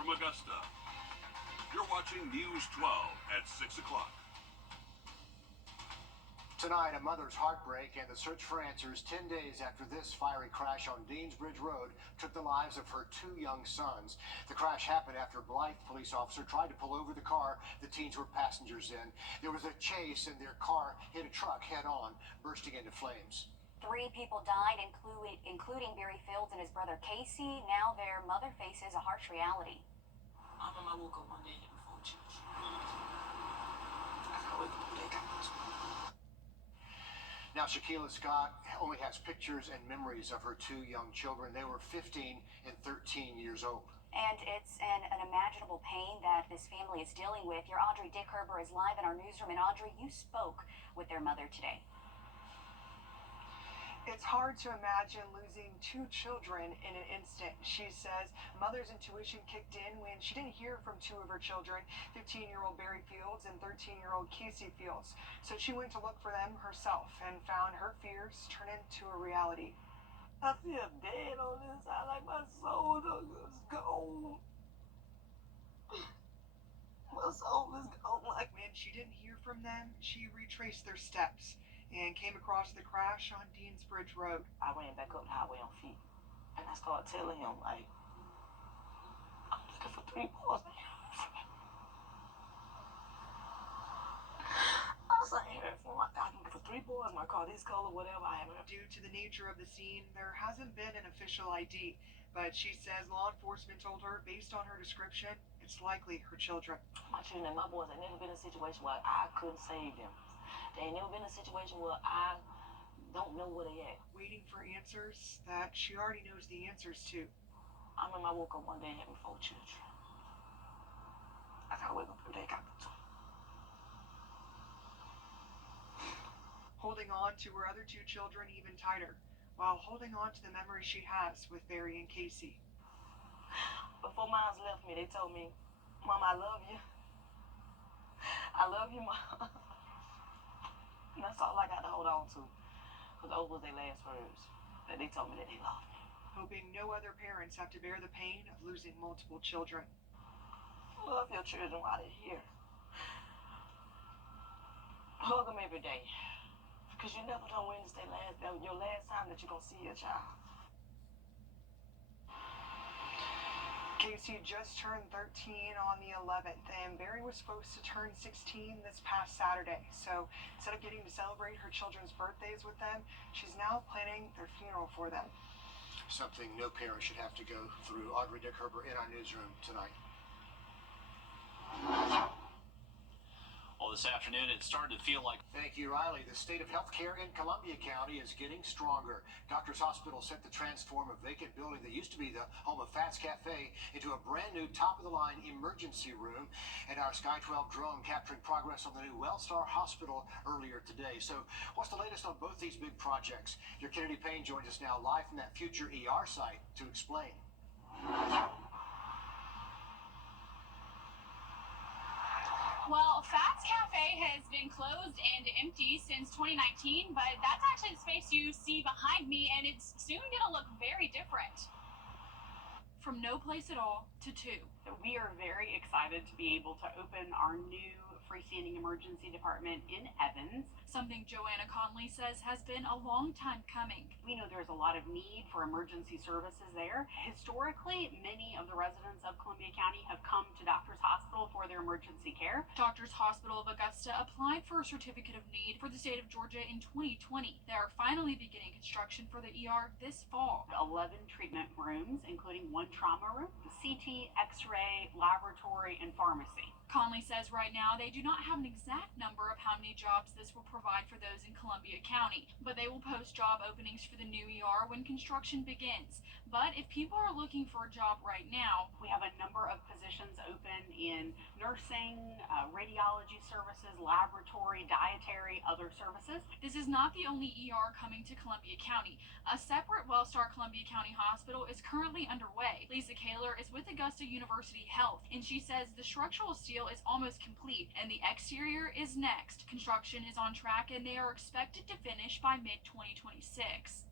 from Augusta. You're watching News 12 at 6 o'clock. Tonight, a mother's heartbreak and the search for answers 10 days after this fiery crash on Deansbridge Road took the lives of her 2 young sons. The crash happened after a Blythe police officer tried to pull over the car the teens were passengers in. There was a chase and their car hit a truck head-on, bursting into flames. 3 people died, including Barry Fields and his brother Casey. Now their mother faces a harsh reality. I remember I woke up one day before church. I wake up one day. Now, Shaquilla Scott only has pictures and memories of her 2 young children. They were 15 and 13 years old. And it's an unimaginable pain that this family is dealing with. Your Audrey Dickherber is live in our newsroom. And Audrey, you spoke with their mother today. It's hard to imagine losing 2 children in an instant. She says mother's intuition kicked in when she didn't hear from 2 of her children, 15-year-old Barry Fields and 13-year-old Casey Fields. So she went to look for them herself and found her fears turn into a reality. I feel dead on this side, like my soul is gone. My soul is gone. Like when she didn't hear from them, she retraced their steps and came across the crash on Deansbridge Road. I ran back up the highway on feet, and I started telling him, like, I'm looking for 3 boys. I was like, I'm looking for 3 boys, my car, this color, whatever. I have. Due to the nature of the scene, there hasn't been an official ID, but she says law enforcement told her, based on her description, it's likely her children. My children and my boys have never been in a situation where I couldn't save them. They ain't never been in a situation where I don't know where they at. Waiting for answers that she already knows the answers to. I remember I woke up one day having 4 children. I gotta wake up every day. Holding on to her other 2 children even tighter, while holding on to the memories she has with Barry and Casey. Before Miles left me, they told me, Mom, I love you. I love you, Mom. And that's all I got to hold on to, because those was their last words, that they told me that they loved me. Hoping no other parents have to bear the pain of losing multiple children. Love your children while they're here. Hug them every day, because you never know when it's your last time that you're going to see your child. Casey just turned 13 on the 11th, and Barry was supposed to turn 16 this past Saturday. So instead of getting to celebrate her children's birthdays with them, she's now planning their funeral for them. Something no parent should have to go through. Audrey Dickherber in our newsroom tonight. Well, this afternoon, it started to feel like... Thank you, Riley. The state of health care in Columbia County is getting stronger. Doctors Hospital set to transform a vacant building that used to be the home of Fats Cafe into a brand new top-of-the-line emergency room. And our Sky 12 drone capturing progress on the new Wellstar Hospital earlier today. So what's the latest on both these big projects? Your Kennedy Payne joins us now live from that future ER site to explain. Well, Fats Cafe has been closed and empty since 2019, but that's actually the space you see behind me, and it's soon going to look very different. From no place at all to 2. We are very excited to be able to open our new freestanding emergency department in Evans. Something Joanna Conley says has been a long time coming. We know there's a lot of need for emergency services there. Historically, many of the residents of Columbia County have come to Doctors Hospital for their emergency care. Doctors Hospital of Augusta applied for a certificate of need for the state of Georgia in 2020. They are finally beginning construction for the ER this fall. 11 treatment rooms, including 1 trauma room, CT, X-ray, laboratory, and pharmacy. Conley says right now they do not have an exact number of how many jobs this will provide for those in Columbia County, but they will post job openings for the new ER when construction begins. But if people are looking for a job right now, we have a number of positions open in nursing, radiology services, laboratory, dietary, other services. This is not the only ER coming to Columbia County. A separate Wellstar Columbia County Hospital is currently underway. Lisa Kaler is with Augusta University Health, and she says the structural steel is almost complete and the exterior is next. Construction is on track and they are expected to finish by mid-2026.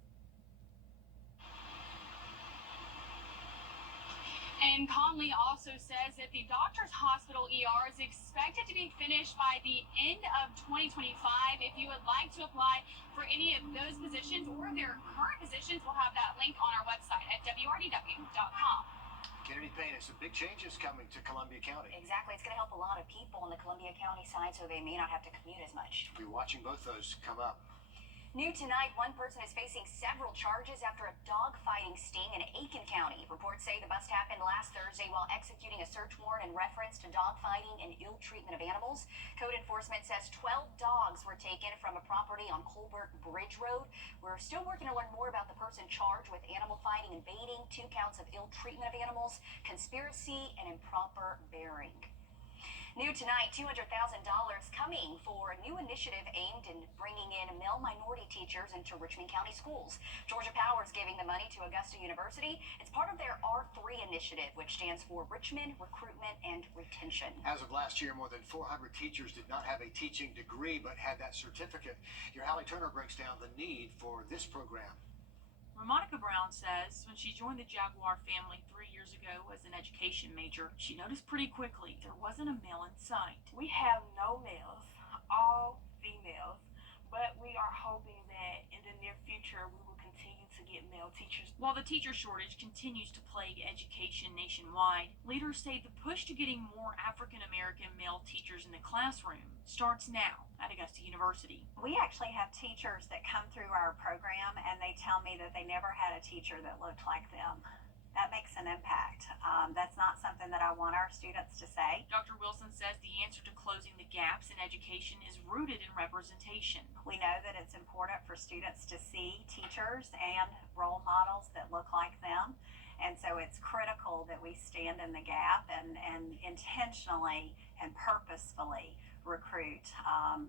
And Conley also says that the Doctors Hospital ER is expected to be finished by the end of 2025. If you would like to apply for any of those positions or their current positions, we'll have that link on our website at wrdw.com. Kennedy Payne, some big changes coming to Columbia County. Exactly. It's going to help a lot of people on the Columbia County side so they may not have to commute as much. We're watching both those come up. New tonight, one person is facing several charges after a dog-fighting sting in Aiken County. Reports say the bust happened last Thursday while executing a search warrant in reference to dog-fighting and ill treatment of animals. Code enforcement says 12 dogs were taken from a property on Colbert Bridge Road. We're still working to learn more about the person charged with animal fighting and baiting, 2 counts of ill treatment of animals, conspiracy, and improper bearing. New tonight, $200,000 coming for a new initiative aimed in bringing in male minority teachers into Richmond County schools. Georgia Power is giving the money to Augusta University. It's part of their R3 initiative, which stands for Richmond Recruitment and Retention. As of last year, more than 400 teachers did not have a teaching degree but had that certificate. Your Hallie Turner breaks down the need for this program. Monica Brown says when she joined the Jaguar family 3 years ago as an education major, she noticed pretty quickly there wasn't a male in sight. We have no males, all females, but we are hoping that in the near future we will continue to get male teachers. While the teacher shortage continues to plague education nationwide, leaders say the push to getting more African American male teachers in the classroom starts now at Augusta University. We actually have teachers that come through our program and they tell me that they never had a teacher that looked like them. That makes an impact. That's not something that I want our students to say. Dr. Wilson says the answer to closing the gaps in education is rooted in representation. We know that it's important for students to see teachers and role models that look like them. And so it's critical that we stand in the gap and intentionally and purposefully recruit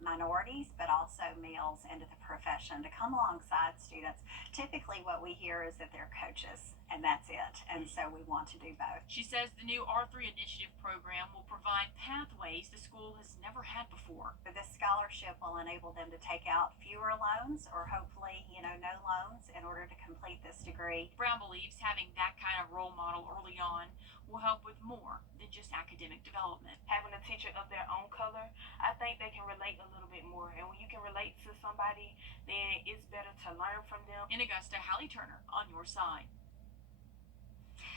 minorities, but also males into the profession to come alongside students. Typically what we hear is that they're coaches, and that's it. And so we want to do both. She says the new R3 Initiative program will provide pathways the school has never had before. This scholarship will enable them to take out fewer loans or hopefully, no loans in order to complete this degree. Brown believes having that kind of role model early on will help with more than just academic development. Having a teacher of their own color, I think they can relate a little bit more. And when you can relate to somebody, then it's better to learn from them. In Augusta, Hallie Turner on your side.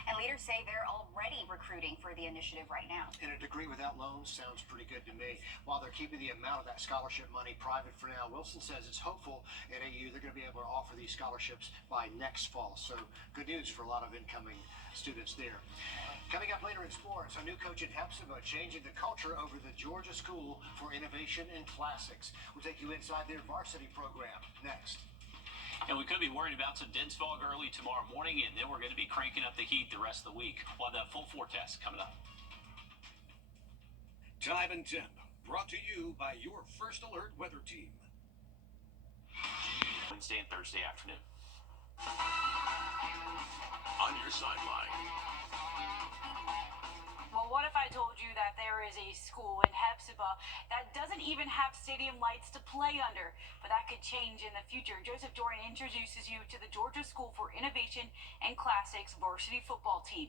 And leaders say they're already recruiting for the initiative right now. And a degree without loans sounds pretty good to me. While they're keeping the amount of that scholarship money private for now, Wilson says it's hopeful at AU they're going to be able to offer these scholarships by next fall. So good news for a lot of incoming students there. Coming up later in sports, a new coach in Hepzibah changing the culture over the Georgia School for Innovation in Classics. We'll take you inside their varsity program next. And we could be worried about some dense fog early tomorrow morning, and then we're going to be cranking up the heat the rest of the week. We'll have that full forecast coming up. Time and temp, brought to you by your First Alert weather team. Wednesday and Thursday afternoon. On your sideline. Well, what if I told you that there is a school in Hepzibah that doesn't even have stadium lights to play under? But that could change in the future. Joseph Dorian introduces you to the Georgia School for Innovation and Classics varsity football team.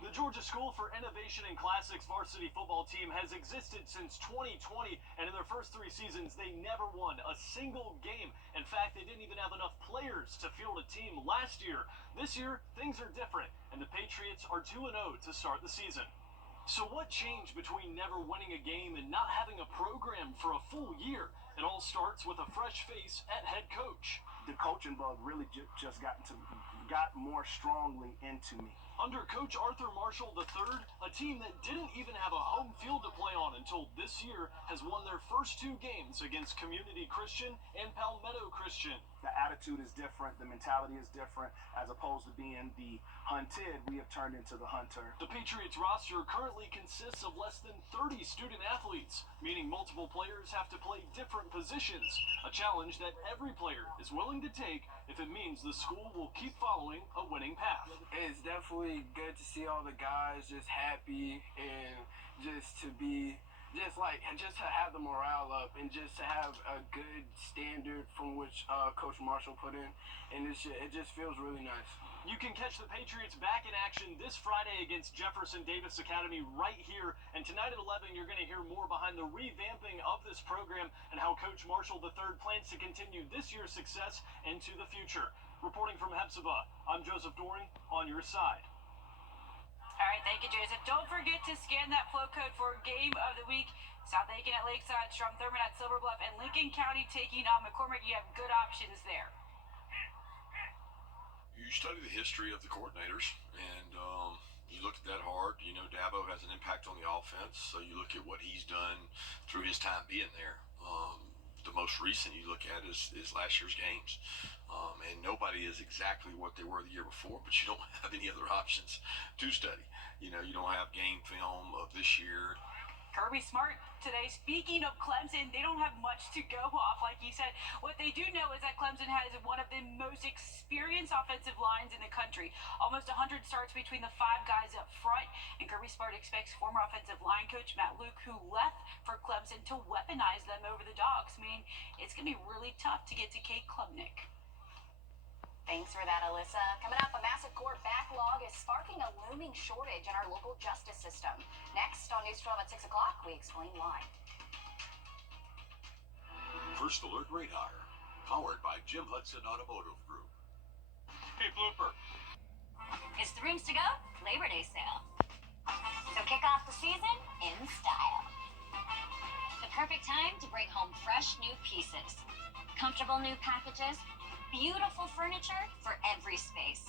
The Georgia School for Innovation and Classics varsity football team has existed since 2020, and in their first 3 seasons, they never won a single game. In fact, they didn't even have enough players to field a team last year. This year, things are different, and the Patriots are 2-0 to start the season. So what changed between never winning a game and not having a program for a full year? It all starts with a fresh face at head coach. The coaching bug really just got more strongly into me. Under Coach Arthur Marshall III, a team that didn't even have a home field to play on until this year has won their first 2 games against Community Christian and Palmetto Christian. The attitude is different, the mentality is different. As opposed to being the hunted, we have turned into the hunter. The Patriots roster currently consists of less than 30 student athletes, meaning multiple players have to play different positions, a challenge that every player is willing to take if it means the school will keep following a winning path. It's definitely good to see all the guys just happy and just to have the morale up and just to have a good standard from which Coach Marshall put in, and it just feels really nice. You can catch the Patriots back in action this Friday against Jefferson Davis Academy right here. And tonight at 11, you're going to hear more behind the revamping of this program and how Coach Marshall III plans to continue this year's success into the future. Reporting from Hephzibah, I'm Joseph Doring on your side. All right, thank you, Joseph. Don't forget to scan that flow code for Game of the Week. South Aiken at Lakeside, Strom Thurmond at Silver Bluff, and Lincoln County taking on McCormick. You have good options there. You study the history of the coordinators, and you look at that hard. You know, Dabo has an impact on the offense, so you look at what he's done through his time being there. The most recent you look at is last year's games, and nobody is exactly what they were the year before, but you don't have any other options to study. You know, you don't have game film of this year. Kirby Smart today. Speaking of Clemson, they don't have much to go off, like he said. What they do know is that Clemson has one of the most experienced offensive lines in the country. Almost 100 starts between the 5 guys up front. And Kirby Smart expects former offensive line coach Matt Luke, who left for Clemson, to weaponize them over the Dogs, meaning it's going to be really tough to get to Kate Klubnik. Thanks for that, Alyssa. Coming up, a massive court backlog is sparking a looming shortage in our local justice system. Next on News 12 at 6 o'clock, we explain why. First Alert Radar, powered by Jim Hudson Automotive Group. Hey, Blooper. It's the rooms to go Labor Day sale. So kick off the season in style. The perfect time to bring home fresh new pieces, comfortable new packages, beautiful furniture for every space.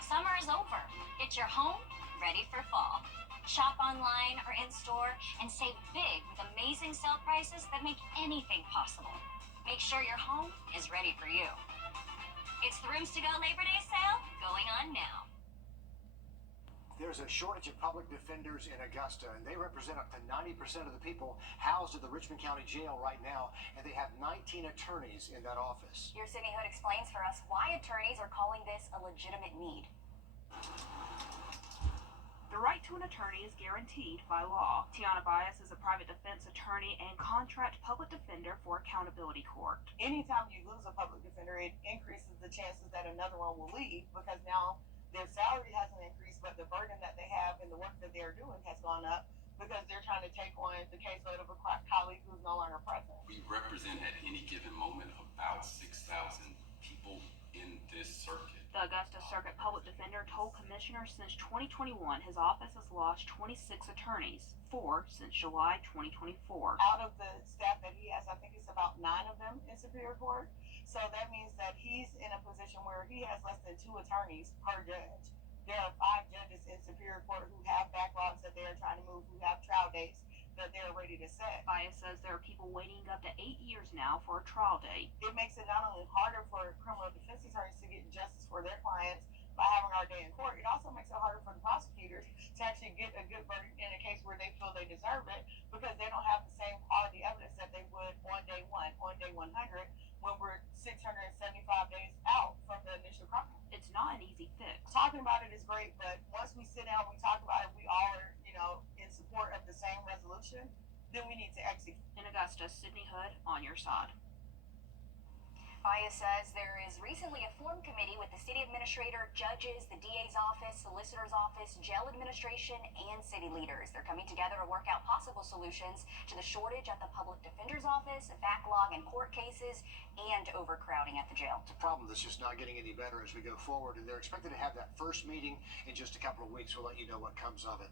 Summer is over. Get your home ready for fall. Shop online or in-store and save big with amazing sale prices that make anything possible. Make sure your home is ready for you. It's the Rooms to Go Labor Day sale going on now. There's a shortage of public defenders in Augusta, and they represent up to 90% of the people housed at the Richmond County Jail right now, and they have 19 attorneys in that office. Your Sydney Hood explains for us why attorneys are calling this a legitimate need. The right to an attorney is guaranteed by law. Tiana Bias is a private defense attorney and contract public defender for Accountability Court. Anytime you lose a public defender, it increases the chances that another one will leave, because now their salary hasn't increased, but the burden that they have and the work that they're doing has gone up, because they're trying to take on the caseload of a colleague who's no longer present. We represent at any given moment about 6,000 people in this circuit. The Augusta Circuit Public Defender told commissioners since 2021 his office has lost 26 attorneys, 4 since July 2024. Out of the staff that he has, I think it's about 9 of them in Superior Court. So that means that he's in a position where he has less than 2 attorneys per judge. There are 5 judges in Superior Court who have backlogs that they are trying to move, who have trial dates that they're ready to set. Bias says there are people waiting up to 8 years now for a trial date. It makes it not only harder for criminal defense attorneys to get justice for their clients by having our day in court, it also makes it harder for the prosecutors to actually get a good verdict in a case where they feel they deserve it, because they don't have the same quality evidence that they would on day 1, on day 100, when we're 675 days out from the initial crime. It's not an easy fix. Talking about it is great, but once we sit down, we talk about it, we all are, in support of the same resolution, then we need to execute. In Augusta, Sydney Hood on your side. Bias says there is recently a formed committee with the city administrator, judges, the DA's office, solicitor's office, jail administration, and city leaders. They're coming together to work out possible solutions to the shortage at the public defender's office, backlog in court cases, and overcrowding at the jail. It's a problem that's just not getting any better as we go forward, and they're expected to have that first meeting in just a couple of weeks. We'll let you know what comes of it.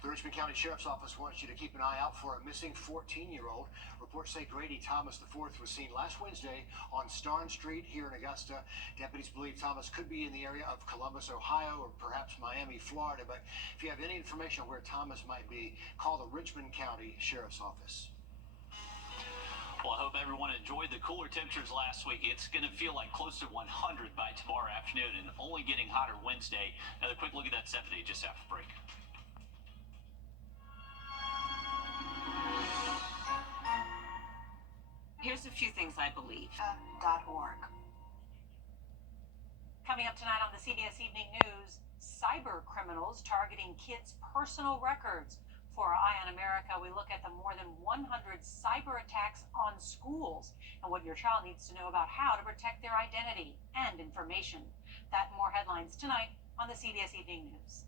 The Richmond County Sheriff's Office wants you to keep an eye out for a missing 14-year-old. Reports say Grady Thomas IV was seen last Wednesday on Starn Street here in Augusta. Deputies believe Thomas could be in the area of Columbus, Ohio, or perhaps Miami, Florida. But if you have any information on where Thomas might be, call the Richmond County Sheriff's Office. Well, I hope everyone enjoyed the cooler temperatures last week. It's going to feel like close to 100 by tomorrow afternoon, and only getting hotter Wednesday. Another quick look at that 7-day just after break. Here's a few things I believe. .org. Coming up tonight on the CBS Evening News, cyber criminals targeting kids' personal records. For Eye on America, we look at the more than 100 cyber attacks on schools and what your child needs to know about how to protect their identity and information. That and more headlines tonight on the CBS Evening News.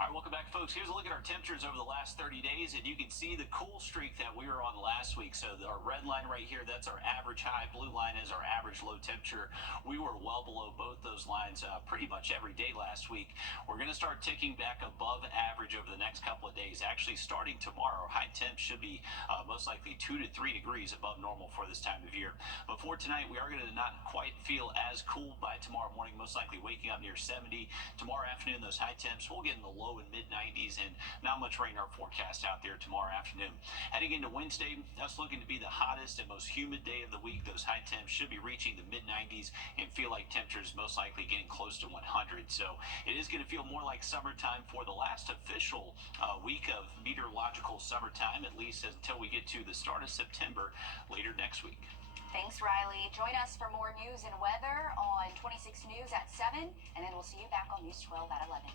All right, welcome back, folks. Here's a look at our temperatures over the last 30 days, and you can see the cool streak that we were on last week. So our red line right here, that's our average high. Blue line is our average low temperature. We were well below both those lines pretty much every day last week. We're going to start ticking back above average over the next couple of days. Actually, starting tomorrow, high temp should be most likely 2 to 3 degrees above normal for this time of year. But for tonight, we are going to not quite feel as cool by tomorrow morning, most likely waking up near 70. Tomorrow afternoon, those high temps, we'll get in the low and mid 90s, and not much rain or forecast out there tomorrow afternoon. Heading into Wednesday, that's looking to be the hottest and most humid day of the week. Those high temps should be reaching the mid 90s and feel like temperatures most likely getting close to 100. So it is going to feel more like summertime for the last official week of meteorological summertime, at least until we get to the start of September later next week. Thanks, Riley. Join us for more news and weather on 26 News at 7, and then we'll see you back on News 12 at 11.